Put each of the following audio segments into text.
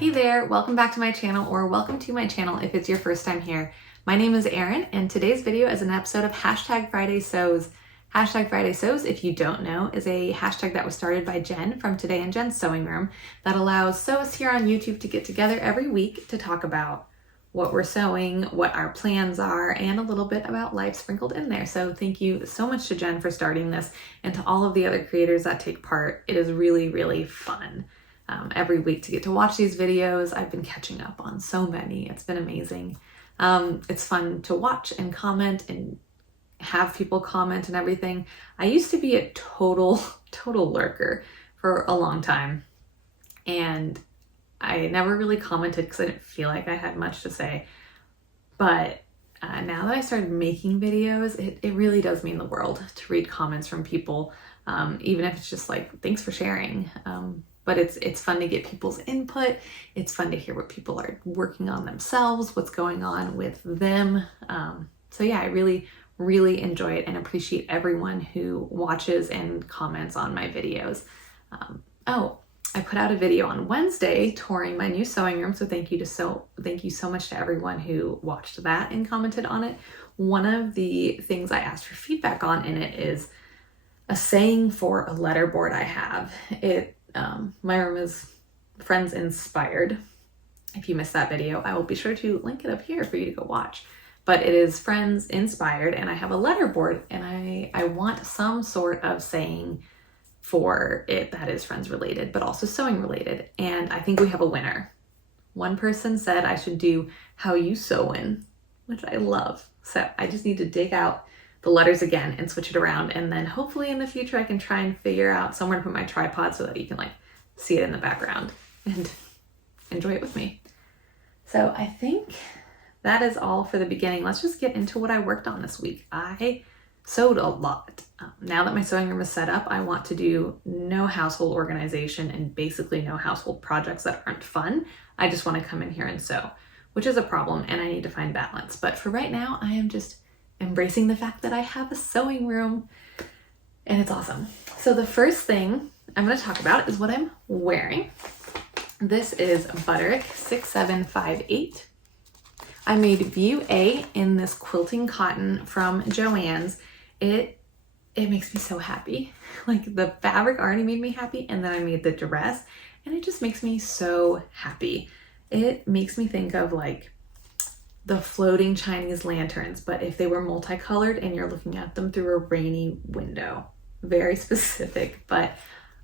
Hey there, welcome back to my channel, or welcome to my channel if it's your first time here. My name is Erin, and today's video is an episode of #Friday Sews. #Friday Sews, if you don't know, is a hashtag that was started by Jen from Today in Jen's Sewing Room that allows sewists here on YouTube to get together every week to talk about what we're sewing, what our plans are, and a little bit about life sprinkled in there. So thank you so much to Jen for starting this, and to all of the other creators that take part. It is really, really fun. Every week to get to watch these videos. I've been catching up on so many. It's been amazing. It's fun to watch and comment and have people comment and everything. I used to be a total lurker for a long time, and I never really commented because I didn't feel like I had much to say. But now that I started making videos, it really does mean the world to read comments from people, even if it's just like, thanks for sharing. But it's fun to get people's input. It's fun to hear what people are working on themselves, what's going on with them. So yeah, I really, really enjoy it and appreciate everyone who watches and comments on my videos. I put out a video on Wednesday touring my new sewing room, so thank you so much to everyone who watched that and commented on it. One of the things I asked for feedback on in it is a saying for a letterboard I have. My room is Friends Inspired. If you missed that video, I will be sure to link it up here for you to go watch. But it is Friends Inspired, and I have a letterboard, and I want some sort of saying for it that is friends related, but also sewing related. And I think we have a winner. One person said I should do how you sewin', which I love. So I just need to dig out the letters again and switch it around, and then hopefully in the future I can try and figure out somewhere to put my tripod so that you can like see it in the background and enjoy it with me. So I think that is all for the beginning. Let's just get into what I worked on this week. I sewed a lot. Now that my sewing room is set up, I want to do no household organization and basically no household projects that aren't fun. I just want to come in here and sew, which is a problem, and I need to find balance. But for right now, I am just embracing the fact that I have a sewing room, and it's awesome. So the first thing I'm going to talk about is what I'm wearing. This is Butterick 6758. I made View A in this quilting cotton from Joann's. It makes me so happy. Like, the fabric already made me happy, and then I made the dress, and it just makes me so happy. It makes me think of like the floating Chinese lanterns, but if they were multicolored and you're looking at them through a rainy window. Very specific, but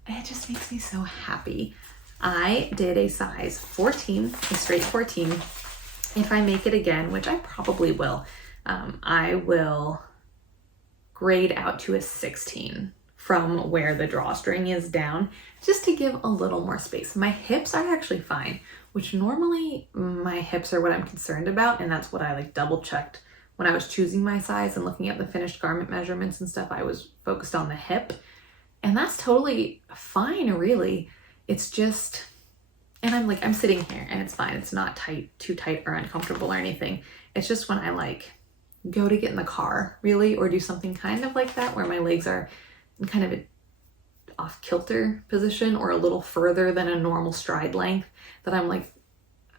it just makes me so happy. I did a size 14, a straight 14. If I make it again, which I probably will, I will grade out to a 16 from where the drawstring is down, just to give a little more space. My hips are actually fine, which normally my hips are what I'm concerned about, and that's what I like double checked when I was choosing my size and looking at the finished garment measurements and stuff. I was focused on the hip, and that's totally fine, really. It's just, and I'm sitting here and it's fine. It's not too tight or uncomfortable or anything. It's just when I like go to get in the car, really, or do something kind of like that where my legs are in kind of a off kilter position or a little further than a normal stride length, that I'm like,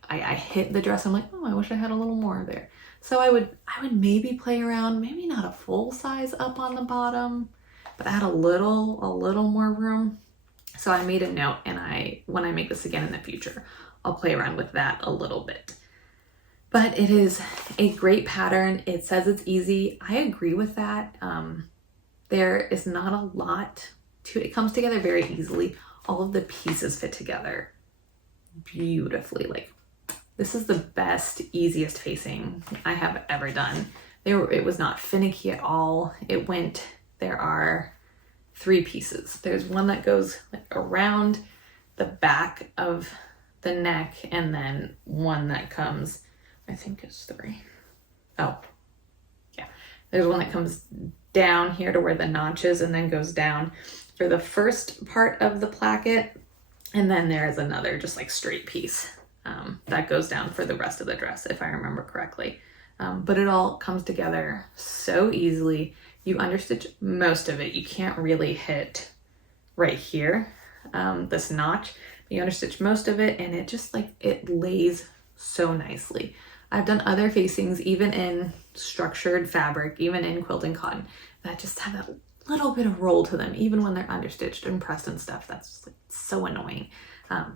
I hit the dress. I'm like, oh, I wish I had a little more there. So I would maybe play around, maybe not a full size up on the bottom, but add a little more room. So I made a note, and when I make this again in the future, I'll play around with that a little bit. But it is a great pattern. It says it's easy. I agree with that. There is not a lot to it. It comes together very easily. All of the pieces fit together beautifully. Like, this is the best, easiest facing I have ever done. It was not finicky at all. There are 3 pieces. There's one that goes like around the back of the neck, and then one that comes, I think it's 3. Oh, yeah. There's one that comes down here to where the notch is and then goes down for the first part of the placket. And then there is another just like straight piece that goes down for the rest of the dress, if I remember correctly. But it all comes together so easily. You understitch most of it. You can't really hit right here, this notch. You understitch most of it and it just like, it lays so nicely. I've done other facings, even in structured fabric, even in quilting cotton, that just have that little bit of roll to them, even when they're understitched and pressed and stuff. That's just like so annoying.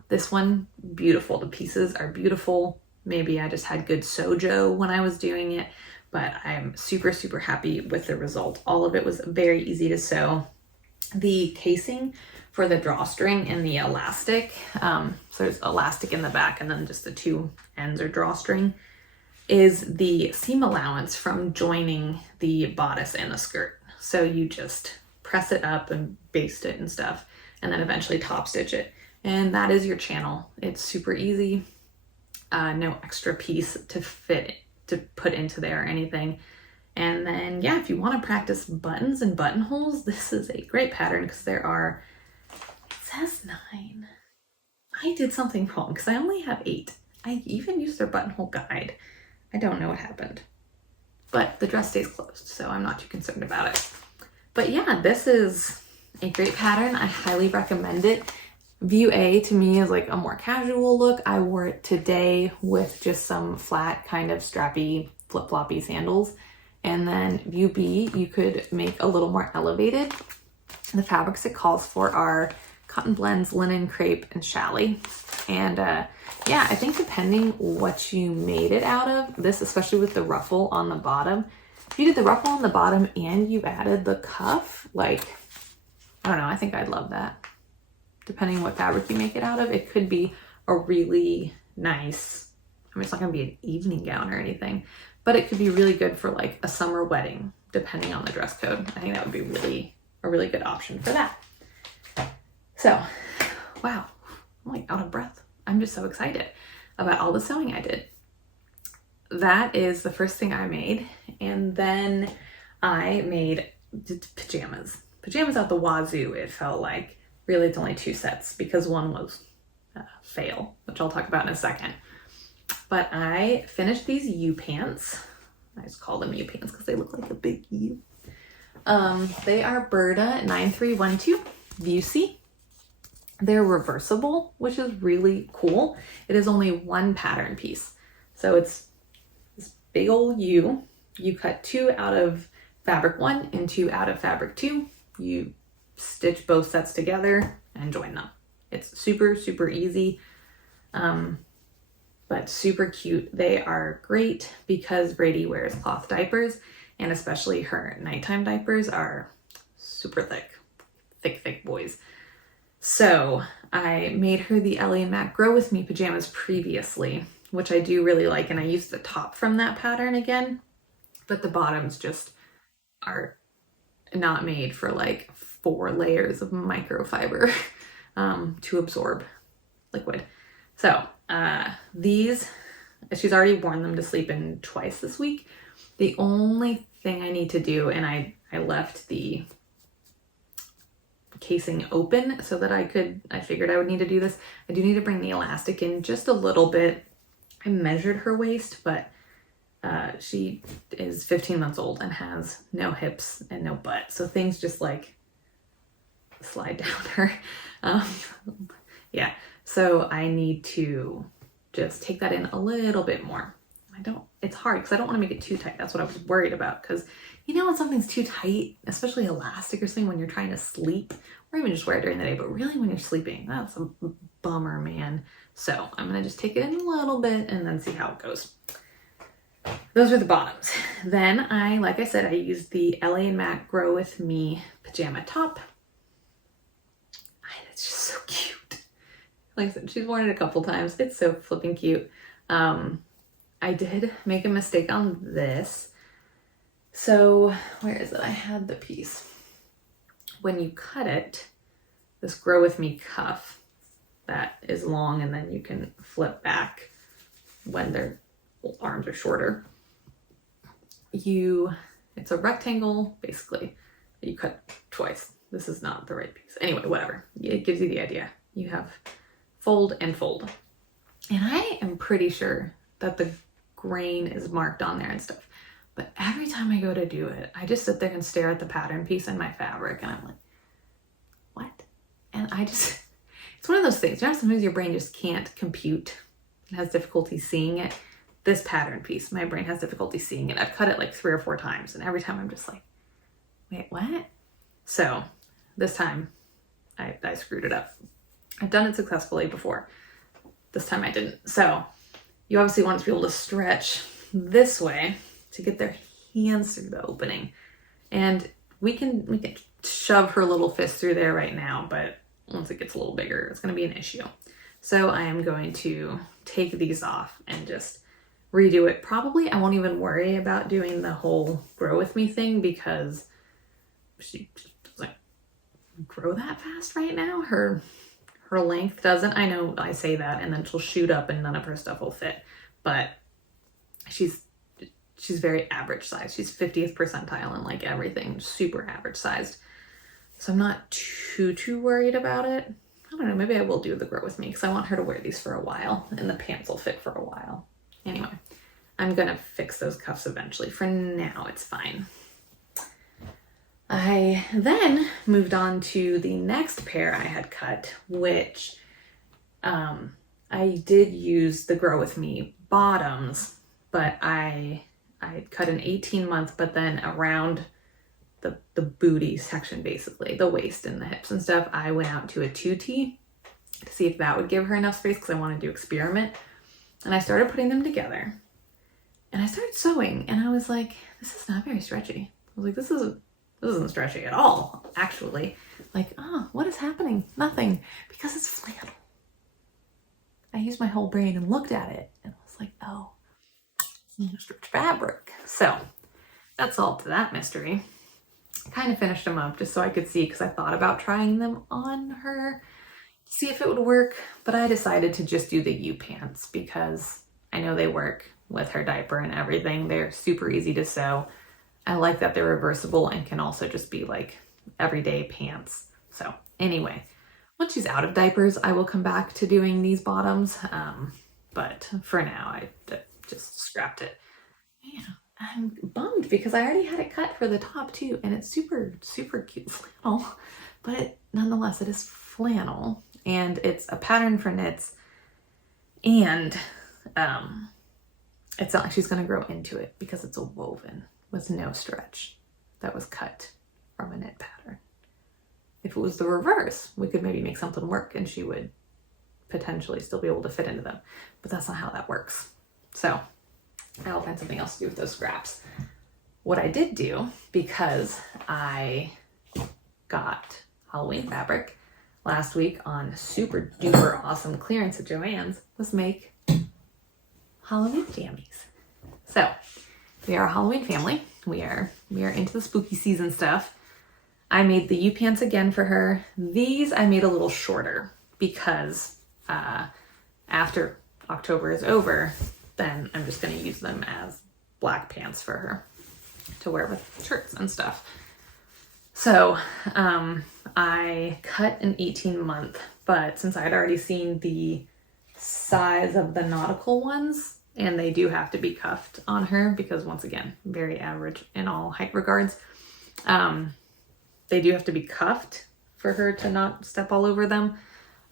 This one, beautiful. The pieces are beautiful. Maybe I just had good sojo when I was doing it, but I'm super, super happy with the result. All of it was very easy to sew. The casing for the drawstring and the elastic, so there's elastic in the back and then just the two ends are drawstring, is the seam allowance from joining the bodice and the skirt. So you just press it up and baste it and stuff, and then eventually top stitch it. And that is your channel. It's super easy. No extra piece to put into there or anything. And then, yeah, if you want to practice buttons and buttonholes, this is a great pattern because there are, it says 9. I did something wrong because I only have 8. I even used their buttonhole guide. I don't know what happened, but the dress stays closed, so I'm not too concerned about it. But yeah, this is a great pattern. I highly recommend it. View A to me is like a more casual look. I wore it today with just some flat kind of strappy flip-floppy sandals. And then view B, you could make a little more elevated. The fabrics it calls for are cotton blends, linen, crepe, and challis. And yeah, I think depending what you made it out of, this, especially with the ruffle on the bottom, if you did the ruffle on the bottom and you added the cuff, like, I don't know, I think I'd love that. Depending what fabric you make it out of, it could be a really nice, I mean, it's not gonna be an evening gown or anything, but it could be really good for like a summer wedding, depending on the dress code. I think that would be a really good option for that. So, wow, I'm like out of breath. I'm just so excited about all the sewing I did. That is the first thing I made. And then I made pajamas. Pajamas out the wazoo, it felt like. Really, it's only 2 sets because one was a fail, which I'll talk about in a second. But I finished these U pants. I just call them U pants because they look like a big U. They are Berta 9312 View C. They're reversible, which is really cool. It is only one pattern piece. So it's this big old U. You cut 2 out of fabric 1 and 2 out of fabric 2. You stitch both sets together and join them. It's super, super easy, but super cute. They are great because Brady wears cloth diapers, and especially her nighttime diapers are super thick boys. So I made her the Ellie and Mac Grow With Me pajamas previously, which I do really like, and I used the top from that pattern again, but the bottoms just are not made for like 4 layers of microfiber to absorb liquid. So these, she's already worn them to sleep in twice this week. The only thing I need to do, and I left the casing open so that I figured I would need to do this. I do need to bring the elastic in just a little bit. I measured her waist, but she is 15 months old and has no hips and no butt. So things just like slide down her. Yeah, so I need to just take that in a little bit more. It's hard because I don't want to make it too tight. That's what I was worried about, because you know when something's too tight, especially elastic or something, when you're trying to sleep, or even just wear it during the day, but really when you're sleeping, that's a bummer, man. So I'm gonna just take it in a little bit and then see how it goes. Those are the bottoms. Then like I said, I used the Ellie and Mac Grow With Me pajama top. It's just so cute. Like I said, she's worn it a couple times. It's so flipping cute. I did make a mistake on this. So where is it? I had the piece. When you cut it, this Grow With Me cuff that is long, and then you can flip back when their arms are shorter. It's a rectangle, basically, that you cut twice. This is not the right piece. Anyway, whatever. It gives you the idea. You have fold and fold. And I am pretty sure that the grain is marked on there and stuff. But every time I go to do it, I just sit there and stare at the pattern piece in my fabric, and I'm like, what? And it's one of those things, you know, sometimes your brain just can't compute. It has difficulty seeing it. This pattern piece, my brain has difficulty seeing it. I've cut it like 3 or 4 times, and every time I'm just like, wait, what? So this time I screwed it up. I've done it successfully before. This time I didn't. So you obviously want to be able to stretch this way to get their hands through the opening. And we can shove her little fist through there right now, but once it gets a little bigger, it's going to be an issue. So I am going to take these off and just redo it. Probably I won't even worry about doing the whole grow with me thing because she doesn't grow that fast right now. Her length doesn't. I know I say that and then she'll shoot up and none of her stuff will fit, but she's very average size. She's 50th percentile in like everything, super average sized. So I'm not too worried about it. I don't know, maybe I will do the grow with me because I want her to wear these for a while and the pants will fit for a while. Anyway, I'm gonna fix those cuffs eventually. For now, it's fine. I then moved on to the next pair I had cut, which I did use the Grow With Me bottoms, but I cut an 18-month, but then around the booty section, basically, the waist and the hips and stuff, I went out to a 2T to see if that would give her enough space because I wanted to experiment. And I started putting them together and I started sewing and I was like, this is not very stretchy. I was like, this isn't stretchy at all, actually. Like, oh, what is happening? Nothing, because it's flannel. I used my whole brain and looked at it and I was like, oh, it's stretch fabric. So that's all to that mystery. I kind of finished them up just so I could see because I thought about trying them on her, see if it would work, but I decided to just do the U pants because I know they work with her diaper and everything. They're super easy to sew. I like that they're reversible and can also just be like everyday pants. So anyway, once she's out of diapers, I will come back to doing these bottoms. But for now, I just scrapped it. Man, I'm bummed because I already had it cut for the top too, and it's super, super cute flannel, but nonetheless, it is flannel and it's a pattern for knits, and it's not like she's going to grow into it because it's a woven with no stretch that was cut from a knit pattern. If it was the reverse, we could maybe make something work and she would potentially still be able to fit into them, but that's not how that works. So I'll find something else to do with those scraps. What I did do, because I got Halloween fabric last week on super duper awesome clearance at Joann's, was make Halloween jammies. So we are a Halloween family. We are into the spooky season stuff. I made the U pants again for her. These I made a little shorter because after October is over, then I'm just going to use them as black pants for her to wear with shirts and stuff. So I cut an 18-month, but since I'd already seen the size of the nautical ones, and they do have to be cuffed on her because, once again, very average in all height regards, they do have to be cuffed for her to not step all over them.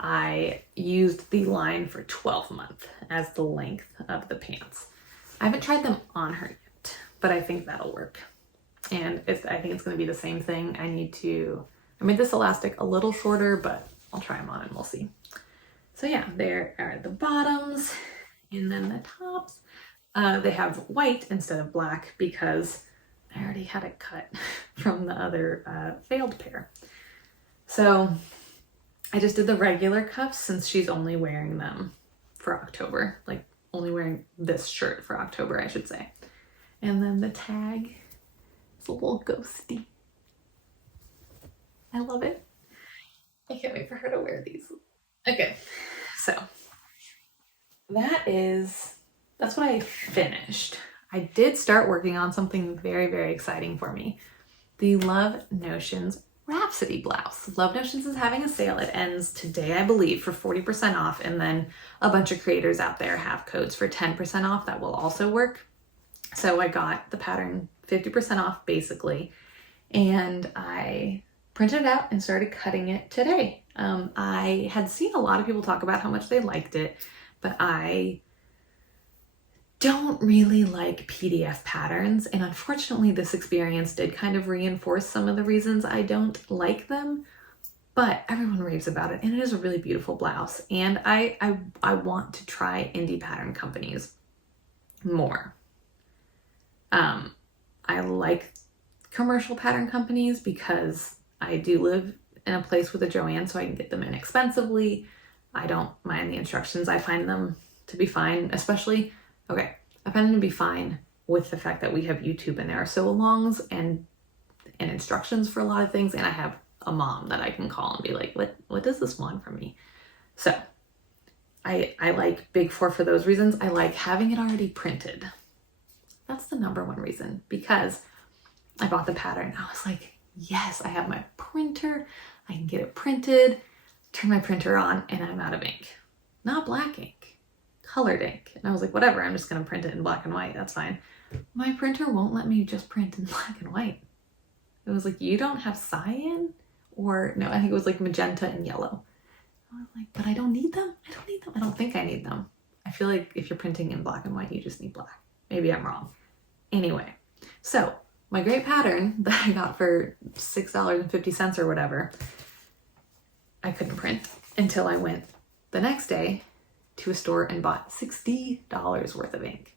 I used the line for 12-month as the length of the pants. I haven't tried them on her yet, but I think that'll work. And I think it's going to be the same thing. I made this elastic a little shorter, but I'll try them on and we'll see. So yeah, there are the bottoms, and then the tops. They have white instead of black because I already had it cut from the other failed pair. So I just did the regular cuffs since she's only wearing them for October, like only wearing this shirt for October, I should say. And then the tag is a little ghosty. I love it. I can't wait for her to wear these. Okay, so that's what I finished. I did start working on something very, very exciting for me. The Love Notions Rhapsody blouse. Love Notions is having a sale. It ends today, I believe, for 40% off. And then a bunch of creators out there have codes for 10% off that will also work. So I got the pattern 50% off basically. And I printed it out and started cutting it today. I had seen a lot of people talk about how much they liked it, but I don't really like PDF patterns, and unfortunately this experience did kind of reinforce some of the reasons I don't like them, but everyone raves about it, and it is a really beautiful blouse, and I want to try indie pattern companies more. I like commercial pattern companies because I do live in a place with a Joann, so I can get them inexpensively. I don't mind the instructions. I find them to be fine, especially, okay, I find them to be fine with the fact that we have YouTube and there are sew-alongs and instructions for a lot of things, and I have a mom that I can call and be like, what does this want from me? So I like Big Four for those reasons. I like having it already printed. That's the number one reason, because I bought the pattern. I was like, yes, I have my printer. I can get it printed, turn my printer on, and I'm out of ink. Not black ink, colored ink. And I was like, whatever, I'm just gonna print it in black and white, that's fine. My printer won't let me just print in black and white. It was like, you don't have cyan? Or no, I think it was like magenta and yellow. I was like, but I don't need them. I don't need them. I don't think I need them. I feel like if you're printing in black and white, you just need black. Maybe I'm wrong. Anyway, so my great pattern that I got for $6.50 or whatever, I couldn't print until I went the next day to a store and bought $60 worth of ink.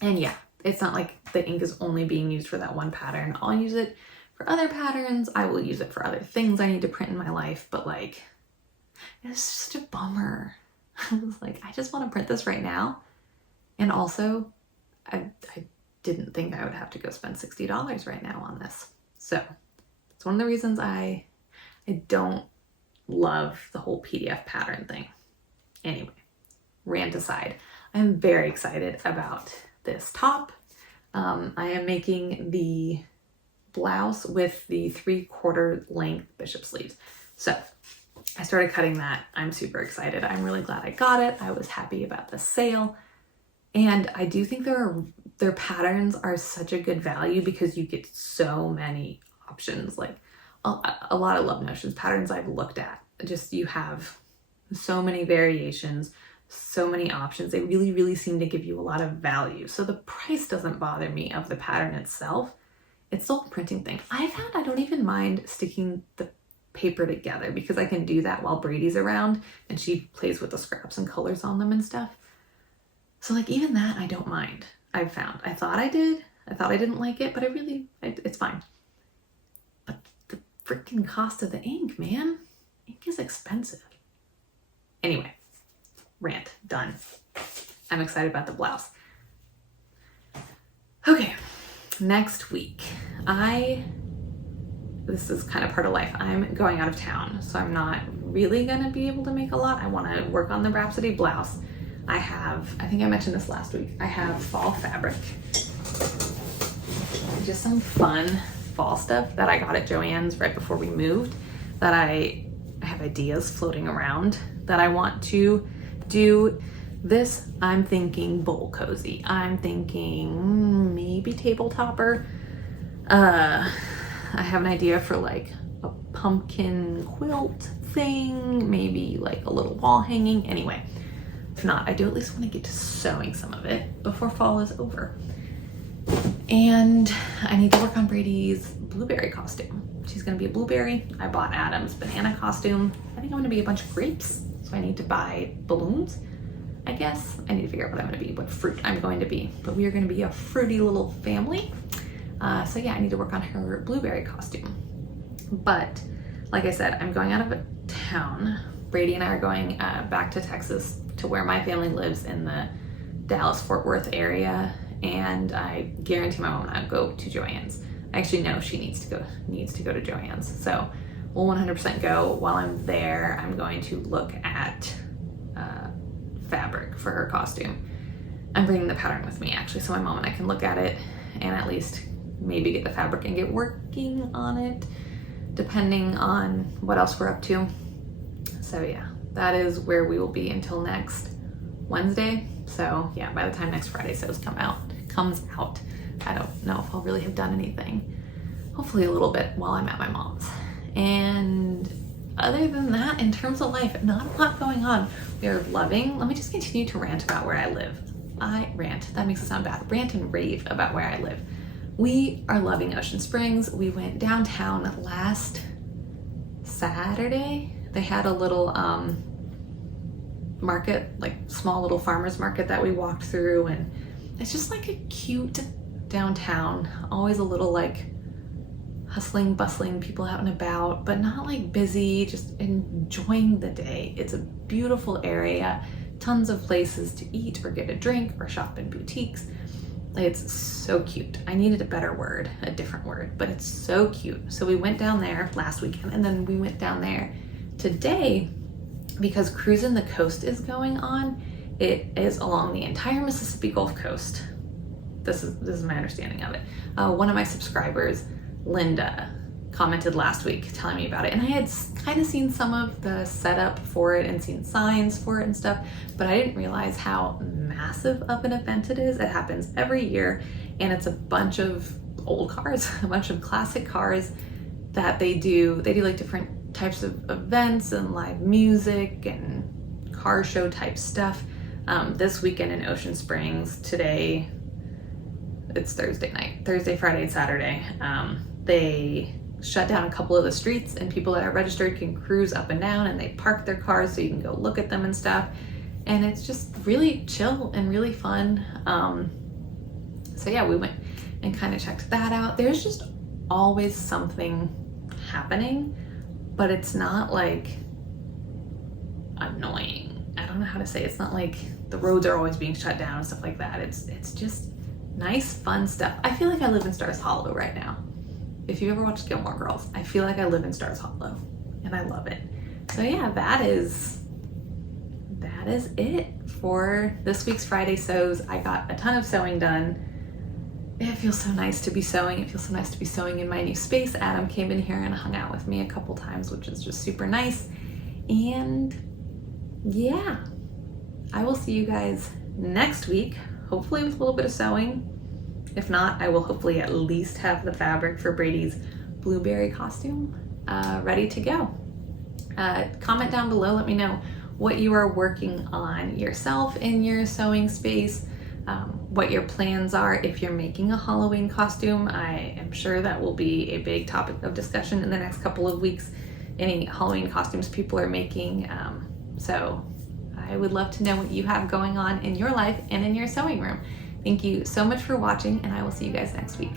And yeah, it's not like the ink is only being used for that one pattern. I'll use it for other patterns. I will use it for other things I need to print in my life, but like, it's just a bummer. I was like, I just want to print this right now. And also, I didn't think I would have to go spend $60 right now on this. So it's one of the reasons I don't love the whole PDF pattern thing. Anyway, rant aside, I'm very excited about this top. I am making the blouse with the 3/4 length bishop sleeves. So I started cutting that. I'm super excited. I'm really glad I got it. I was happy about the sale. And I do think their patterns are such a good value because you get so many options. Like a lot of Love Notions patterns I've looked at. Just you have so many variations, so many options. They really, really seem to give you a lot of value. So the price doesn't bother me of the pattern itself. It's the whole printing thing. I found I don't even mind sticking the paper together because I can do that while Brady's around and she plays with the scraps and colors on them and stuff. So like even that I don't mind. I've found. I thought I did. I thought I didn't like it, but it's fine. But the freaking cost of the ink, man. Ink is expensive. Anyway, rant done. I'm excited about the blouse. Okay, next week. This is kind of part of life. I'm going out of town, so I'm not really gonna be able to make a lot. I wanna work on the Rhapsody blouse. I think I mentioned this last week. I have fall fabric. Just some fun fall stuff that I got at Joann's right before we moved that I have ideas floating around that I want to do. This, I'm thinking bowl cozy. I'm thinking maybe table topper. I have an idea for like a pumpkin quilt thing, maybe like a little wall hanging. Anyway, if not, I do at least want to get to sewing some of it before fall is over. And I need to work on Brady's blueberry costume. She's gonna be a blueberry. I bought Adam's banana costume. I think I'm gonna be a bunch of grapes. So I need to buy balloons, I guess. I need to figure out what I'm gonna be, what fruit I'm going to be. But we are gonna be a fruity little family. So yeah, I need to work on her blueberry costume. But like I said, I'm going out of town. Brady and I are going back to Texas to where my family lives in the Dallas-Fort Worth area. And I guarantee my mom and I will go to Joann's. I actually know she needs to go to Joann's. So we'll 100% go. While I'm there, I'm going to look at fabric for her costume. I'm bringing the pattern with me actually, so my mom and I can look at it and at least maybe get the fabric and get working on it, depending on what else we're up to. So yeah, that is where we will be until next Wednesday. So yeah, by the time next Friday Sews comes out, I don't know if I'll really have done anything. Hopefully a little bit while I'm at my mom's. And other than that, in terms of life, not a lot going on. We are loving, let me just continue to rant about where I live. Rant, that makes it sound bad. Rant and rave about where I live. We are loving Ocean Springs. We went downtown last Saturday. They had a little market, like small little farmer's market that we walked through, and it's just like a cute downtown, always a little like hustling, bustling, people out and about, but not like busy, just enjoying the day. It's a beautiful area, tons of places to eat or get a drink or shop in boutiques. It's so cute. I needed a better word, a different word, but it's so cute. So we went down there last weekend, and then we went down there today because Cruising the Coast is going on. It is along the entire Mississippi Gulf Coast. This is my understanding of it. One of my subscribers, Linda, commented last week telling me about it, and I had kind of seen some of the setup for it and seen signs for it and stuff, but I didn't realize how massive of an event it is. It happens every year, and it's a bunch of old cars, a bunch of classic cars that they do like different types of events and live music and car show type stuff. This weekend in Ocean Springs, today, it's Thursday night, Thursday, Friday, and Saturday, they shut down a couple of the streets, and people that are registered can cruise up and down, and they park their cars so you can go look at them and stuff. And it's just really chill and really fun. So yeah, we went and kind of checked that out. There's just always something happening, but it's not like annoying. I don't know how to say it. It's not like the roads are always being shut down and stuff like that. It's just nice, fun stuff. I feel like I live in Stars Hollow right now. If you ever watched Gilmore Girls, I feel like I live in Stars Hollow, and I love it. So yeah, that is it for this week's Friday sews. I got a ton of sewing done. It feels so nice to be sewing. It feels so nice to be sewing in my new space. Adam came in here and hung out with me a couple times, which is just super nice. And yeah, I will see you guys next week, hopefully with a little bit of sewing. If not, I will hopefully at least have the fabric for Brady's blueberry costume ready to go. Comment down below, let me know what you are working on yourself in your sewing space, what your plans are if you're making a Halloween costume. I am sure that will be a big topic of discussion in the next couple of weeks, any Halloween costumes people are making. So I would love to know what you have going on in your life and in your sewing room. Thank you so much for watching, and I will see you guys next week.